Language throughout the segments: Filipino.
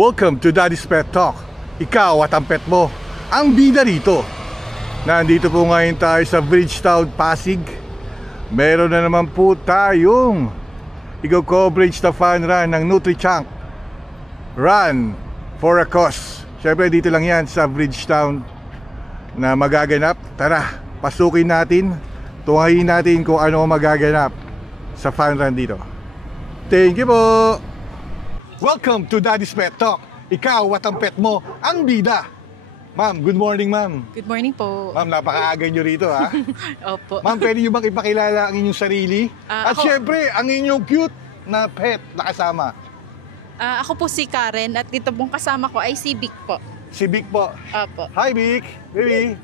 Welcome to Daddy's Pet Talk. Ikaw at ang pet mo, ang bida rito. Nandito po ngayon tayo sa Bridgetown, Pasig. Meron na naman po tayong coverage na fun run ng NutriChunk Run for a Cause. Siyempre dito lang yan sa Bridgetown na magaganap. Tara, pasukin natin, tungayin natin kung ano magaganap sa fun run dito. Thank you po! Welcome to Daddy's Pet Talk. Ikaw at ang pet mo, ang bida. Ma'am, good morning ma'am. Good morning po. Ma'am, napakaaga nyo rito ha. Opo. Ma'am, pwede nyo bang ipakilala ang inyong sarili? At syempre, ang inyong cute na pet na kasama. Ako po si Karen at dito pong kasama ko ay si Vic po. Si Vic po. Opo. Hi Vic, baby.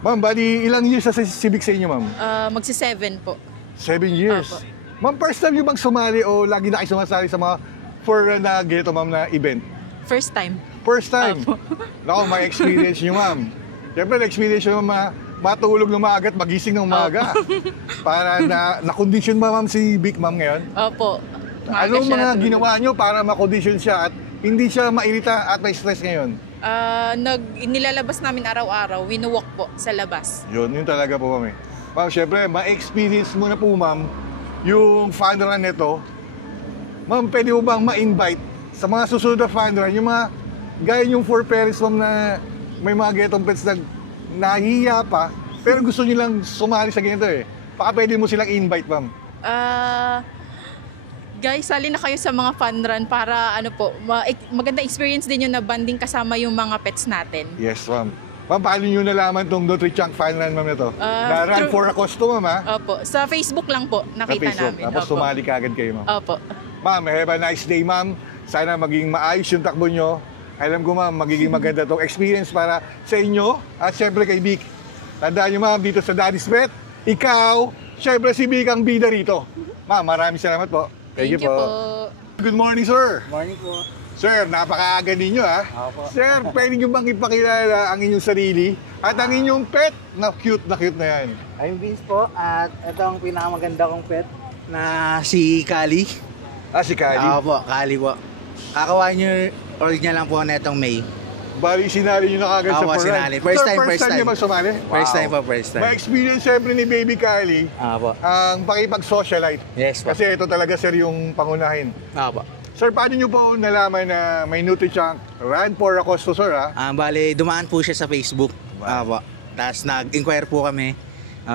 Ma'am, bali ilang years na si Vic sa inyo ma'am? Magsi-7 po. 7 years. Opo. Ma'am, first time nyo bang sumali o lagi na kayo sumasali sa mga for na ganito ma'am na event? First time. First time? Naku, may experience nyo ma'am. Siyempre, na-experience nyo matulog ng maaga at magising ng umaga. Para na-condition ba ma'am si Vic ma'am ngayon? Opo. Anong mga ginawa nyo para ma-condition siya at hindi siya mairita at may stress ngayon? Nilalabas namin araw-araw, winu-walk po sa labas. Yun talaga po ma'am eh. Ma'am, siyempre, ma-experience mo na po ma'am yung fun run nito. Ma'am, pwede mo bang ma-invite sa mga susunod na fun run, yung mga gaya yung for parents ma'am na may mga getong pets na nahihiya pa, pero gusto nyo lang sumali sa ganito eh. Baka pwede mo silang invite ma'am. Guys, sali na kayo sa mga fun run para ano po, maganda experience din yung na banding kasama yung mga pets natin. Yes ma'am. Ma'am, paano nyo nalaman itong NutriChunk fun run ma'am ito? Na run for a cause to ma'am ha? Opo, sa Facebook lang po nakita namin. Tapos sumali ka agad kayo ma'am? Opo. Ma'am, have a nice day ma'am. Sana maging maayos yung takbo nyo. Alam ko ma'am, magiging maganda itong experience para sa inyo at syempre kay Vic. Tandaan nyo ma'am, dito sa Daddy's Pet, ikaw, syempre si Vic ang bida rito. Ma'am, maraming salamat po. Thank you po. Good morning sir. Morning po. Sir, napakaaga ninyo ha. Opo. Sir, pwede nyo bang ipakilala ang inyong sarili at ang inyong pet na cute na yan? I'm Vince po at ito ang pinakamaganda kong pet na si Kali. Si Kali? Opo, Kali po. Kakawa nyo original lang po na itong May. Bali, sinali nyo na kagad sa Opo, sinali. First time. nyo magsumali? First time po, first time. Ma-experience siyempre ni Baby Kali Opo. ang pakipag-socialite. Yes po. Kasi ito talaga sir yung pangunahin. Opo. Sir, paano nyo po nalaman na may NutriChunk Run for a Cause to, sir ha? Bale, dumaan po siya sa Facebook. Opo. Tapos nag-inquire po kami.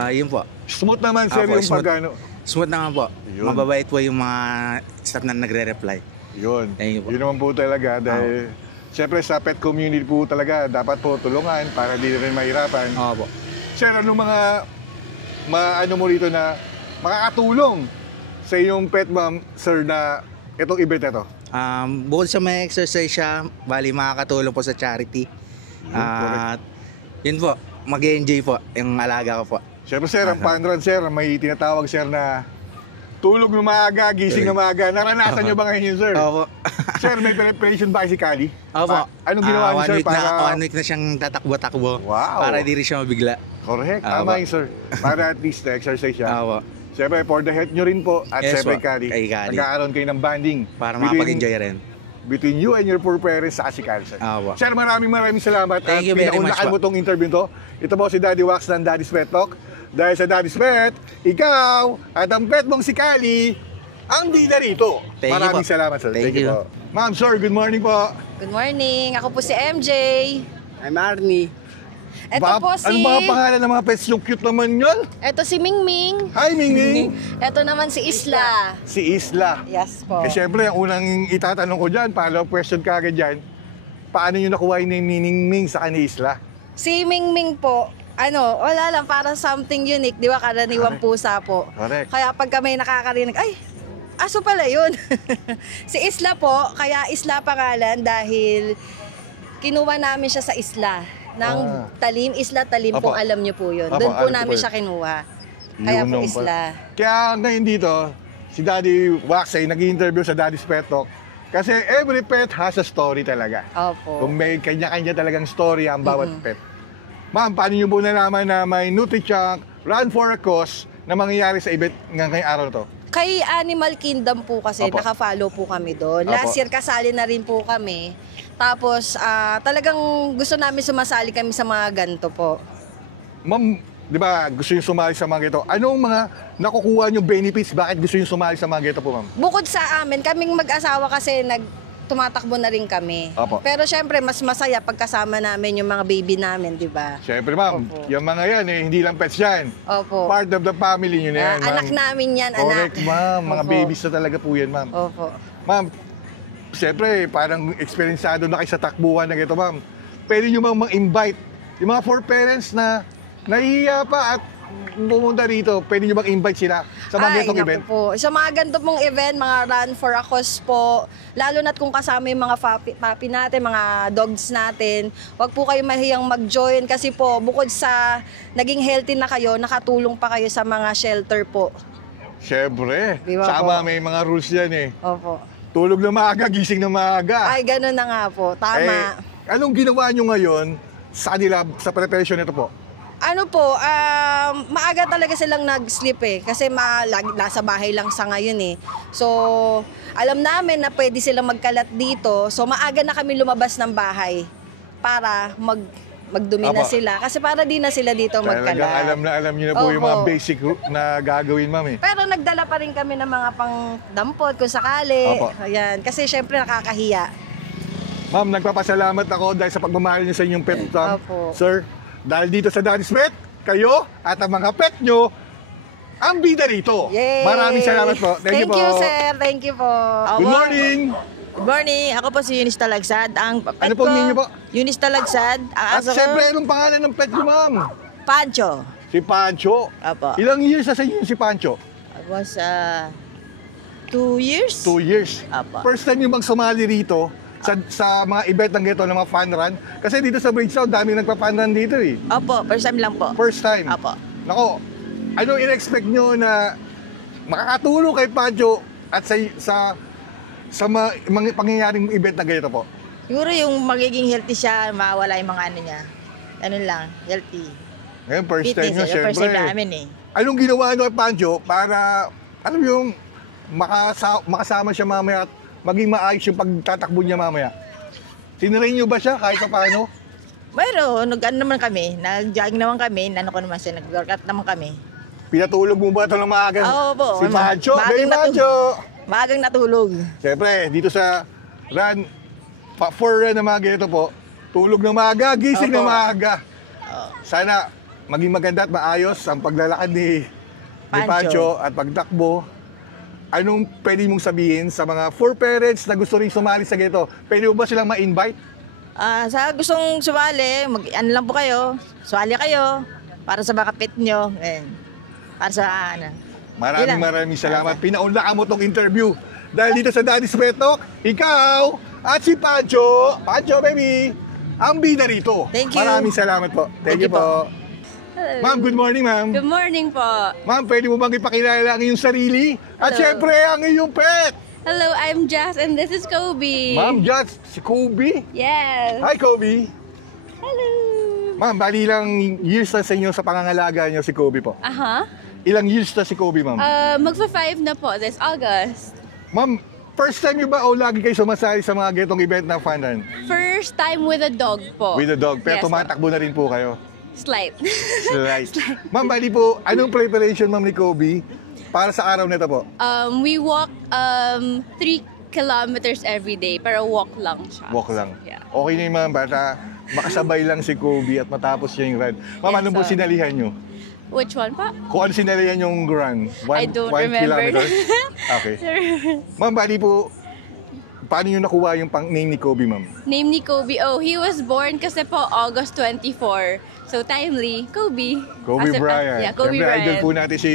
Yun po. Smooth naman sir Opo, yung smooth. pagkano. Smooth naman po. Yun. Mababait po yung mga staff na nagre-reply. Yun. Thank you po. Yun naman po talaga dahil siyempre sa pet community po talaga dapat po tulungan para di rin mahirapan. Opo. Sir, ano mga ano mo rito na makakatulong sa iyong pet ma'am, sir, na itong event ito? Bukod sa may exercise siya, bali makakatulong po sa charity. At yun po, mag-enjoy po yung alaga ko po. Siyempre sir, ang fun run sir, may tinatawag sir na tulog ng maaga, gising ng maaga. Naranasan nyo ba ngayon yun sir? Opo. Sir, may preparation ba si Kali? Opo. Anong ginawa niyo sir para... 1 week na siyang tatakbo-takbo. Wow. Para di rin siya mabigla. Correct, tama yun sir. Para at least exercise siya. Opo. Siyempre, for the health nyo rin po. At Yes, siyempre, po. Kali, Kay Kali. nagkakaroon kayo ng banding. Para makapag-enjoy rin. Between you and your poor parents sa si Kali, sir. Opo. Sir, maraming salamat. Thank you very much pinaunlakan mo tong interview to. Ito po si Daddy Wax ng Daddy's Pet Talk. Dahil sa Daddy's Pet, ikaw at ang pet mong si Kali, ang bida rito. Thank you Maraming po. salamat, sir. Thank you. po. Ma'am, sir, good morning po. Good morning. Ako po si MJ. I'm Arnie. Ito po si... Ano ba ang pangalan ng mga pets yung cute naman yun? Ito si Mingming. Hi, Mingming. Ito naman si Isla. Si Isla. Yes po. Eh, syempre, ang unang itatanong ko dyan, follow-up question ka agad dyan, paano nyo nakuha yung Mingming sa kanila Isla? Si Mingming po, wala lang, para something unique. Di ba, karaniwang pusa po. Correct. Kaya pag kami nakakarinig, ay, aso pala yun. Si Isla po, kaya Isla pangalan dahil kinuha namin siya sa isla ng Talim. Isla Talim, Opo. kung alam niyo po yun. Opo, Doon po alam ko namin po siya yun. kinuha. Kaya Yun po naman Isla. pala. Kaya ngayon dito, si Daddy Wax ay nag-interview sa Daddy's Pet Talk. Kasi every pet has a story talaga. Opo. Kung may kanya-kanya talagang story ang bawat pet. Ma'am, paano nyo po nalaman na may NutriChunk Run for a Cause na mangyayari sa event ngayong araw na to? Kay Animal Kingdom po kasi, Opo. naka-follow po kami doon. Opo. Last year kasali na rin po kami. Tapos talagang gusto namin sumasali kami sa mga ganito po. Ma'am, di ba gusto yung sumali sa mga ganito? Anong mga nakukuha yung benefits? Bakit gusto yung sumali sa mga ganito po, ma'am? Bukod sa amin, kaming mag-asawa kasi tumatakbo na rin kami. Opo. Pero syempre, mas masaya pagkasama namin yung mga baby namin, di ba? Siyempre, ma'am, Opo. yung mga yan, hindi lang pets yan. Opo. Part of the family nyo na yan, ma'am. Anak namin yan, anak. Correct, ma'am. Mga Opo. babies na talaga po yan, ma'am. Opo. Ma'am, siyempre, parang eksperyensado na kayo sa takbuhan na ito, ma'am. Pwede nyo mang-invite yung mga 4 parents na nahihiya pa at pumunta rito. Pwede nyo mang-invite sila sa mga ganitong naku event? po. Sa mga ganito pong event, mga run for a cause po, lalo na't kung kasama yung mga papi natin, mga dogs natin, wag po kayo mahiyang mag-join kasi po, bukod sa naging healthy na kayo, nakatulong pa kayo sa mga shelter po. Siyempre. Di ba Sama, po? may mga rules yan eh. Opo. Tulog na maaga, gising na maaga. Ay, ganun na nga po. Tama. Anong ginawa nyo ngayon sa kanila, sa preparation nito po? Ano po, maaga talaga silang nag-sleep eh. Kasi nasa bahay lang sa ngayon eh. So, alam namin na pwede silang magkalat dito. So, maaga na kami lumabas ng bahay para magdumi na Apo. sila. Kasi para di na sila dito Talagang magkalat. alam nyo na po yung mga Opo. basic na gagawin, ma'am eh. Pero nagdala pa rin kami ng mga pang-dampot kung sakali. Opo. Ayan. Kasi syempre nakakahiya. Ma'am, nagpapasalamat ako dahil sa pagmamahal niyo sa inyong pet, Opo. sir. Dahil dito sa Daddy's Pet, kayo at ang mga pet nyo, ang bida rito. Yay! Maraming salamat po. Thank you po. sir. Thank you po. Good morning. Good morning. Ako po si Eunice Talagsad. Ang pet Ano pong ninyo po? Eunice Talagsad. Ang At aso ko, siyempre, anong pangalan ng pet nyo, ma'am? Pancho. Si Pancho. Apo. Ilang years na sa inyo si Pancho? I was 2 years. 2 years. Apo. First time yung magsumali rito sa mga event ng gito, ng mga fun run. Kasi dito sa Bridgetown, dami nagpa-fun run dito eh. Opo, first time lang po. First time. Apo. Nako, ano in-expect nyo na makakatulong kay Pancho at sa mga pangyayaring event na ganito po? Siguro yung magiging healthy siya, mawala yung mga ano niya. Ganun lang, healthy. Ngayon, first time nyo, Fitness, yung first time syempre. namin eh. Anong ginawa nyo kay Pancho para, alam yung makasama siya mamaya at maging maayos yung pagtatakbo niya mamaya? Tinrain nyo ba siya kahit pa paano? Pero, nag-ano naman kami, nag-jogging naman kami, nano ko naman siya, nag-workout naman kami. Pinatulog mo ba ito ng maaga? Oo po. Si Pancho, Maagang baby Pancho! Maagang natulog. Siyempre, dito sa run, for run na mga ganito po, tulog na maaga, gising na Opo. maaga. Sana maging maganda at maayos ang paglalakad ni Pancho Pancho at pagtakbo. Anong pwede mong sabihin sa mga 4 parents na gusto rin sumali sa ganito? Pwede mo ba silang ma-invite? Sa gustong sumali, ano lang po kayo, sumali kayo para sa mga pet nyo. Ayan. Para sa ano. Yun lang. Maraming salamat. Pinaunlakan mo tong interview. Dahil dito sa Daddy's Pet Talk, ikaw at si Pancho, baby, ang bida rito. Thank you. Maraming salamat po. Thank you po. Ma'am, good morning, ma'am. Good morning po. Ma'am, pwede mo bang ipakilala ang iyong sarili? At Hello. syempre, ang iyong pet. Hello, I'm Jazz and this is Kobe. Ma'am, Judge, si Kobe. Yes. Hi, Kobe. Hello. Ma'am, bali lang years na sa inyo sa pangangalaga niyo si Kobe po. Aha. Ilang years na si Kobe, ma'am? Magfa-5 na po this August. Ma'am, first time niyo ba o lagi kayo sumasali sa mga getong event na fun run? First time with a dog po. With the dog, pero Yes, tumatakbo na rin po kayo. Slight. Right. Ma'am, bali po, anong preparation, ma'am, ni Kobe para sa araw nito po? We walk 3 kilometers every day, pero walk lang siya. Walk lang. Yeah. Okay na yun, ma'am, bata makasabay lang si Kobe at matapos niya yung run. Ma'am, Yes, ano po sir. sinalihan nyo? Which one pa? Kung ano sinalihan yung run? I don't remember. Kilometer? Okay. Ma'am, bali po, paano nyo nakuha yung name ni Kobe, ma'am? Name ni Kobe. Oh, he was born kasi po August 24. So timely, Kobe. Kobe As a- Bryant. Yeah, Kobe Siyempre, idol Bryant. po natin si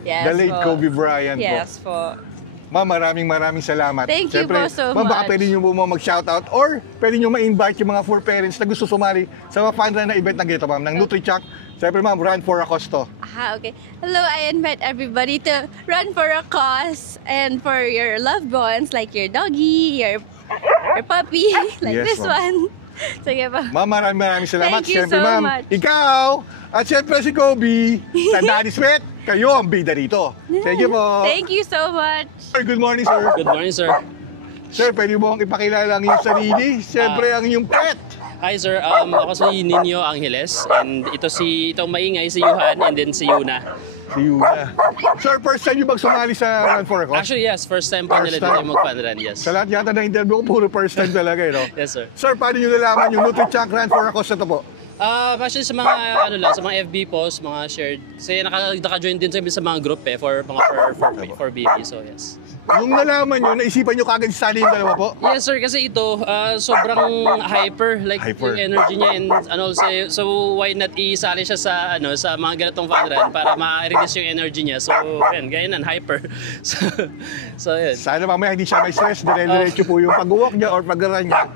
Yes the late po. Kobe Bryant Yes po. po. Ma'am, maraming salamat. Thank you Siyempre, po so ma'am, baka much. pwede nyo po mag-shoutout or pwede nyo ma-invite yung mga 4 parents na gusto sumali sa mga fun run na event na gito, ma'am, ng NutriChuck. Siyempre, ma'am, run for a cause to. Okay. Hello, I invite everybody to run for a cause and for your loved ones, like your doggy, your puppy, like Yes, this ma'am. one. Sige pa. Ma'am, maraming salamat. Thank you Siyempre, so ma'am, much. ikaw at siyempre si Kobe sa Daddy's Pet, kayo ang bida rito. Thank you po. Thank you so much. Sir, good morning, sir. Good morning, sir. Sir, pwede mo akong ipakilala ang iyong sarili? Siyempre, ang iyong pet. Hi, sir. Ako si Nino Angeles. And itong maingay, si Yuhan, and then si Yuna. Si Yuna. Sir, first time yung sumali sa Run for a Cause? Actually, yes. First time po First nila time. dito mag-fun run, yes. Sa lahat yata ng interview ko, puro first time talaga, no? Yes, sir. Sir, paano nyo nalaman yung NutriChank Run for a Cause na to po? Actually, sa mga, sa mga FB posts, mga shared. Kasi naka-join din sa mga group for baby. So, yes. Yung nalaman nyo, naisipan nyo kagad sali yung dalawa po? Yes, sir. Kasi ito, sobrang hyper. Like, Hyper. yung energy niya. And also, so why not isali siya sa, sa mga ganitong fun run para ma-release yung energy niya. So, yan, ganyan, hyper. So, yun. Sana mamaya hindi siya may stress, dire-diretso po yung pag-walk niya or pag-run niya.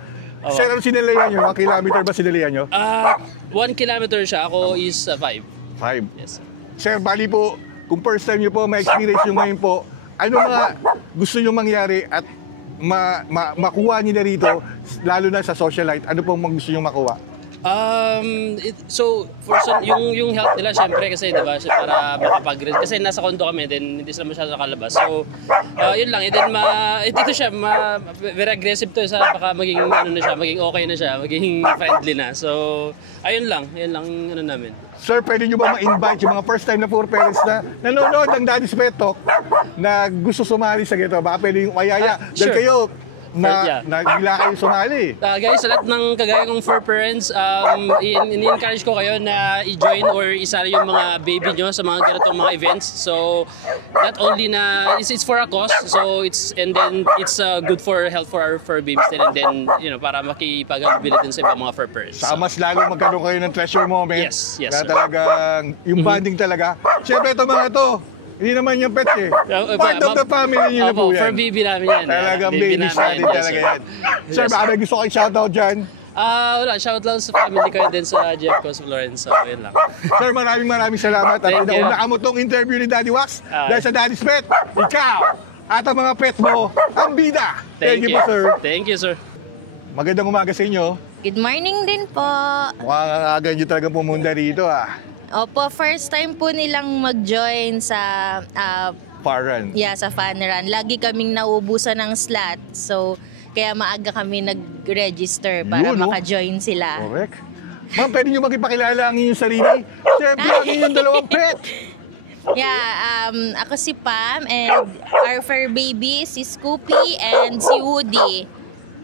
Oo. Sir, ano sinalayan nyo? 1 kilometer ba sinalayan nyo? 1 kilometer siya. Ako is 5. 5. Yes. Sir, bali po, kung first time nyo po, ma-experience nyo ngayon po, ano mga gusto nyo mangyari at makuha nyo na rito, lalo na sa socialite, ano pong gusto nyo makuha? So, first, yung health nila, syempre, kasi, diba, para makapag-rest. Kasi nasa condo kami, then hindi sila masyado nakalabas. So, yun lang. And then, ito siya, very aggressive to. Baka maging, maging okay na siya, maging friendly na. So, ayun lang namin. Sir, pwede nyo ba ma-invite yung mga first time na poor parents na nanonood ng Daddy's Pet Talk na gusto sumali sa gito? Baka pwede yung mayaya. Dahil Sure. kayo, Yeah. nagila kayo sumali. Guys, sa lahat ng kagaya kong fur parents, in-encourage ko kayo na i-join or isali yung mga baby nyo sa mga ganitong mga events. So, not only na, it's for a cause, so it's good for health for our fur babies din, and then, para makipag-alubili din sa ibang mga fur parents. Saka mas lalo magkaroon kayo ng treasure moment. Yes, na sir. talagang, yung bonding talaga. Siyempre, ito mga to, hindi naman yung pets eh. Part of the family nyo na po yan. For baby namin yan. Talagang Baby babies namin, natin yes, talaga sir. yan. Sir, Yes, baka may gusto kayo shoutout dyan. Wala, shout lang sa family ko and then sa Jeff Cos Florence. So, yun lang. Sir, maraming salamat. At Thank you. inauna mo tong interview ni Daddy Wax dahil sa Daddy's Pet, ikaw at ang mga pet mo, ang bida. Thank you po, sir. Thank you, sir. Magandang umaga sa inyo. Good morning din po. Mukhang aga nyo talagang pumunta rito Opo, first time po nilang mag-join sa Paran. sa fun run. Lagi kaming nauubusan ng slot. So, kaya maaga kami nag-register para Yun, no? maka-join sila. Correct. Ma'am, pwede nyo makipakilala ang inyong sarili? Siyempre, ang inyong dalawang pet. Ako si Pam and our fur baby, si Scoopy and si Woody.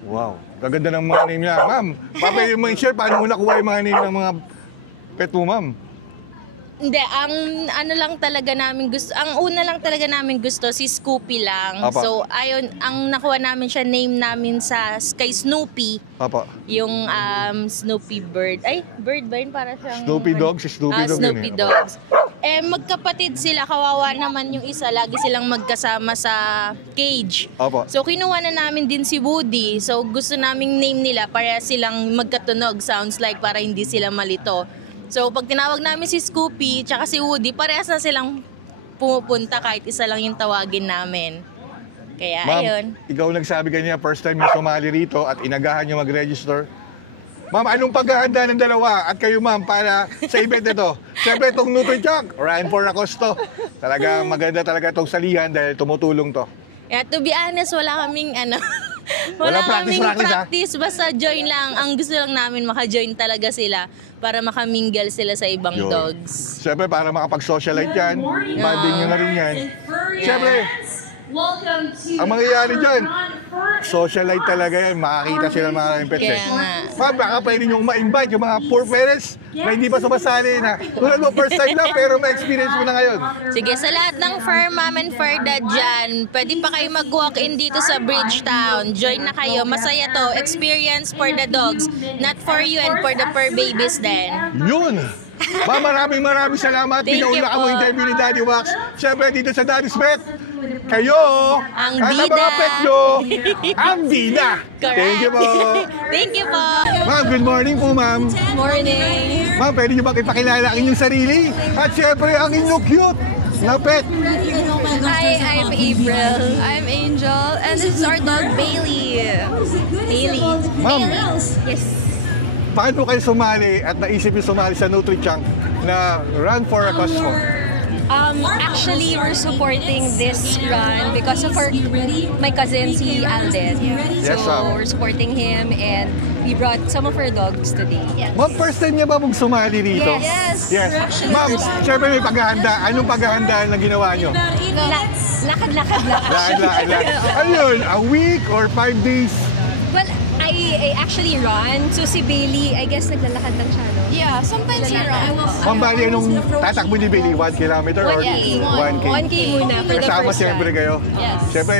Wow, gaganda ng mga name niya. Ma'am, pwede mo i-share paano mo nakuha yung mga name ng mga pet mo, ma'am? Hindi, ang una lang talaga namin gusto si Scoopy lang. Apa. So, ang nakuha namin siya, name namin kay Snoopy. Papa. Yung Snoopy bird. Ay, bird ba yun? Para siyang... Snoopy dog? Si Snoopy dog yun Snoopy eh. dogs. Magkapatid sila, kawawa naman yung isa. Lagi silang magkasama sa cage. Apa. So, kinuha na namin din si Woody. So, gusto naming name nila para silang magkatunog. Sounds like para hindi sila malito. So, pag tinawag namin si Scoopy tsaka si Woody, parehas na silang pumupunta kahit isa lang yung tawagin namin. Kaya, Ma'am, ayun. ikaw nagsabi kanina, first time yung sumali rito at inagahan nyo mag-register. Ma'am, anong paghahanda ng dalawa at kayo, ma'am, para sa event ito? Siyempre, itong NutriChank, Run for a Cause to. Talagang maganda talaga itong salihan dahil tumutulong to. Yeah, to be honest, wala kaming Wala practice, basta join lang. Ang gusto lang namin maka-join talaga sila para makamingle sila sa ibang Yun. dogs. Siyempre, para makapag-socialite yan, bonding nyo na rin yan. Siyempre, ang mangyayari dyan, socialite talaga yan, makakita sila ng mga pets eh. Kaya nga. Ma'am, baka pwede nyo ma-invite yung mga poor parents na hindi pa sumasali na tulad mo, first time lang pero ma-experience mo na ngayon. Sige, sa lahat ng fur mom and fur dad dyan, pwede pa kayo mag-walk-in dito sa Bridgetown. Join na kayo. Masaya to. Experience for the dogs. Not for you and for the fur babies din. Yun! Ma'am, maraming salamat. Thank you Pinauna ka mo po. interview ni Daddy Wax. Siyempre, dito sa Daddy's Pet, kayo, Ang at ang bida. mga pet nyo, ang bida. Correct. Thank you po. Thank you po. Ma'am, good morning po, ma'am. Morning. Ma'am, pwede nyo ba ipakilala ang inyong sarili? At siyempre, ang inyong cute na pet. Hi, I'm April. I'm Angel, and this is our dog Bailey. Bailey. Ma'am, Yes. paano kayo sumali at naisip yung sumali sa NutriChunk na Run for a Cause po? Actually, we're supporting this run because of my cousin, si Alden. Yes, So, we're supporting him and we brought some of our dogs today. Yes. Ma'am, first time niya ba mong sumali dito? Yes. Yes. Actually, Ma'am, first time. syempre may paghahanda. Anong paghahanda na ginawa nyo? Lakad-lakad lang. Lahat. Ano yun? A week or 5 days? Well, I actually run. So si Bailey, I guess naglalakad lang siya, no? Yeah, sometimes you run. Ma'am, bali anong tatakbo ni Billy? 1 kilometer or 1K. 1K? 1K muna for the Kasama first siyempre run. kayo? Yes. Siyempre,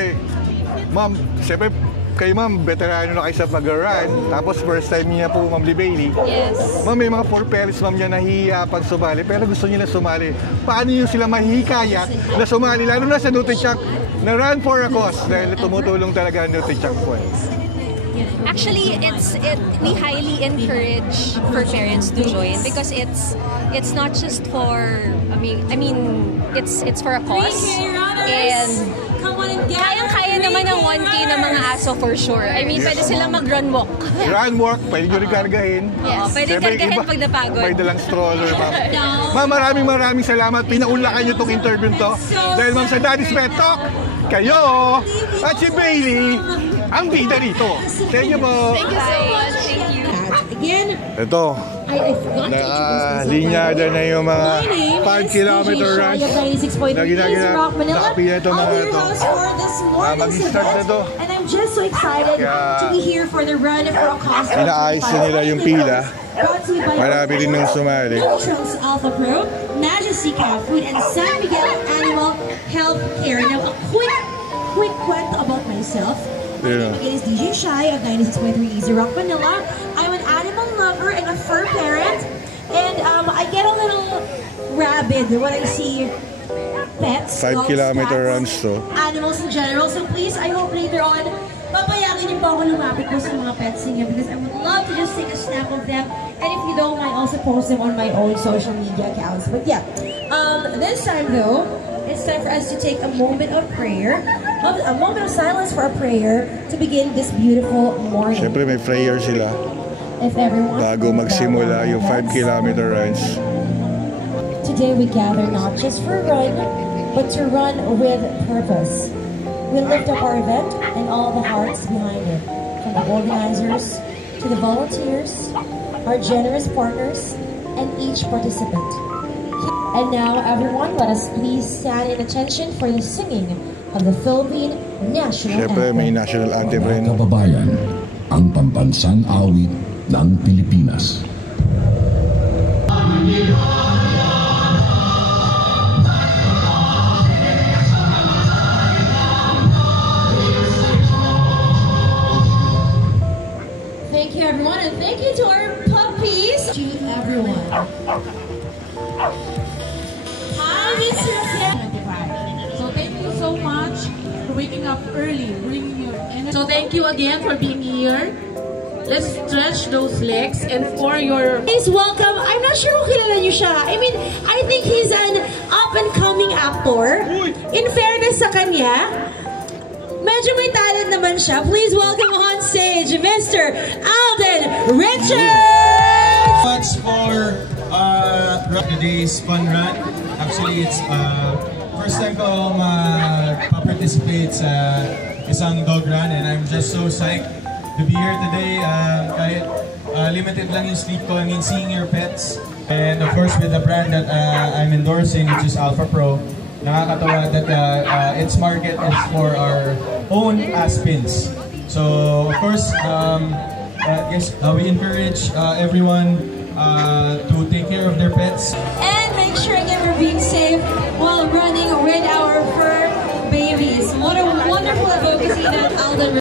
ma'am, siyempre kayo ma'am, veterano na kayo sa pag-run. Tapos first time niya po, ma'am, ni Bailey. Yes. Ma'am, may mga for parents ma'am niya nahihiya pag sumali, pero gusto niya na sumali. Paano niyo sila mahihikayat na sumali, lalo na sa NutriChunk, na Run for a Cause, dahil tumutulong talaga ang NutriChunk po. Actually, we highly encourage for parents to join because it's not just for it's for a cause, and kayang-kaya naman ng 1K ng mga aso for sure. I mean, pwede sila mag-run walk. Run walk, pwede nyo rin kargahin. Yes. Pwede Siyempre, kargahin iba, pag napagod. May dalang stroller, ma'am. Ma'am, maraming salamat. Pinaunlakan nyo itong interview to. Dahil ma'am, sa Daddy's Pet Talk, kayo at si Bailey ang bida rito. Thank you po. Thank you so much. Thank you. Again, Ito, I forgot to introduce myself. linyada na yung mga My name 5-kilometer is DJ runs Shai of 96.3 na ginagawa. Rock Manila. Nakapila ito I'll mga be your ito. host for this morning's mag-start na event. to. And I'm just so excited to be here for the Run for a Cause. Inaayos na nila yung pila. Marami rin nung sumali. Nutrients Alpha Pro, Majesty Cat Food, and San Miguel Animal Health Care. Now, a quick kwento about myself. My name again is DJ Shai of 96.3 Easy Rock Manila. I'm an animal lover and a fur parent. And I get a little rabid when I see pets. 5-kilometer dogs, runs to. Animals in general. So please, I hope later on, papayakin niyo po ako lumapit po sa mga pets niyo because I would love to just take a snap of them. And if you don't mind, also post them on my own social media accounts. But yeah, this time though, it's time for us to take a moment of prayer, a moment of silence for a prayer to begin this beautiful morning. Siyempre may prayer sila If everyone bago magsimula yung 5-kilometer runs. Today we gather not just for a run, but to run with purpose. We lift up our event and all the hearts behind it, from the organizers to the volunteers, our generous partners, and each participant. And now, everyone, let us please stand in attention for the singing of the Philippine National Siyempre may Anthem. national anthem rin. Mga kababayan, ang pambansang awit ng Pilipinas. Thank you, everyone, and thank you to our puppies. To everyone. Hi, Mr. So thank you so much for waking up early, bringing your energy. So thank you again for being here. Let's stretch those legs and for your... Please welcome, I'm not sure kung kilala niyo siya. I mean, I think he's an up-and-coming actor. In fairness sa kanya, medyo may talent naman siya. Please welcome on stage, Mr. Alden Richards! Much for today's fun run. Actually, it's first time ko ma-participate sa isang dog run and I'm just so psyched to be here today. Kahit limited lang yung sleep ko, I mean seeing your pets. And of course with the brand that I'm endorsing, which is Alpha Pro, nakakatawa that its market is for our own Aspins. So of course, yes, we encourage everyone to take care of their pets. And make sure again we're being safe while running with our fur babies. What a wonderful advocacy that Alden